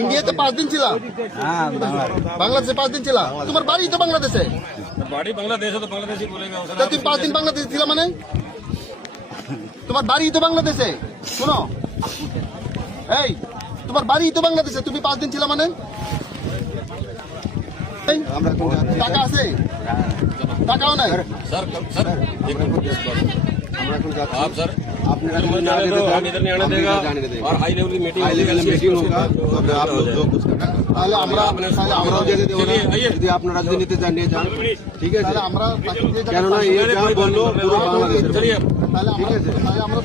ইন্ডিয়াতে 5 দিন ছিল, বাংলাদেশে 5 দিন ছিল। তোমার বাড়ি তো বাংলাদেশে? বাড়ি বাংলাদেশে, তো বাংলাদেশি বলেগা। তুমি 5 দিন বাংলাদেশে ছিল মানে? তোমার বাড়ি তো বাংলাদেশে। শোনো, এই তোমার বাড়ি তো বাংলাদেশে, তুমি 5 দিন ছিল মানে? টাকা আছে? টাকাও নাই। सर सर एक आप सर आपने हम इधर नहीं आने देगा और हाई लेवल की मीटिंग होगा, आप लोग जो कुछ करना তাহলে আমরা যদি আপনারা রাজনীতিতে জানিয়ে যান, ঠিক আছে? তাহলে আমরা কেননা এই যা বললো পুরো বাংলাদেশের, चलिए তাহলে ঠিক আছে? তাহলে আমরা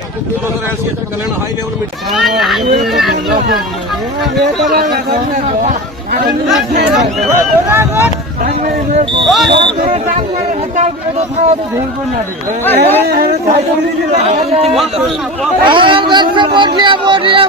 कल्याण हाई लेवल मीटिंग बोलिए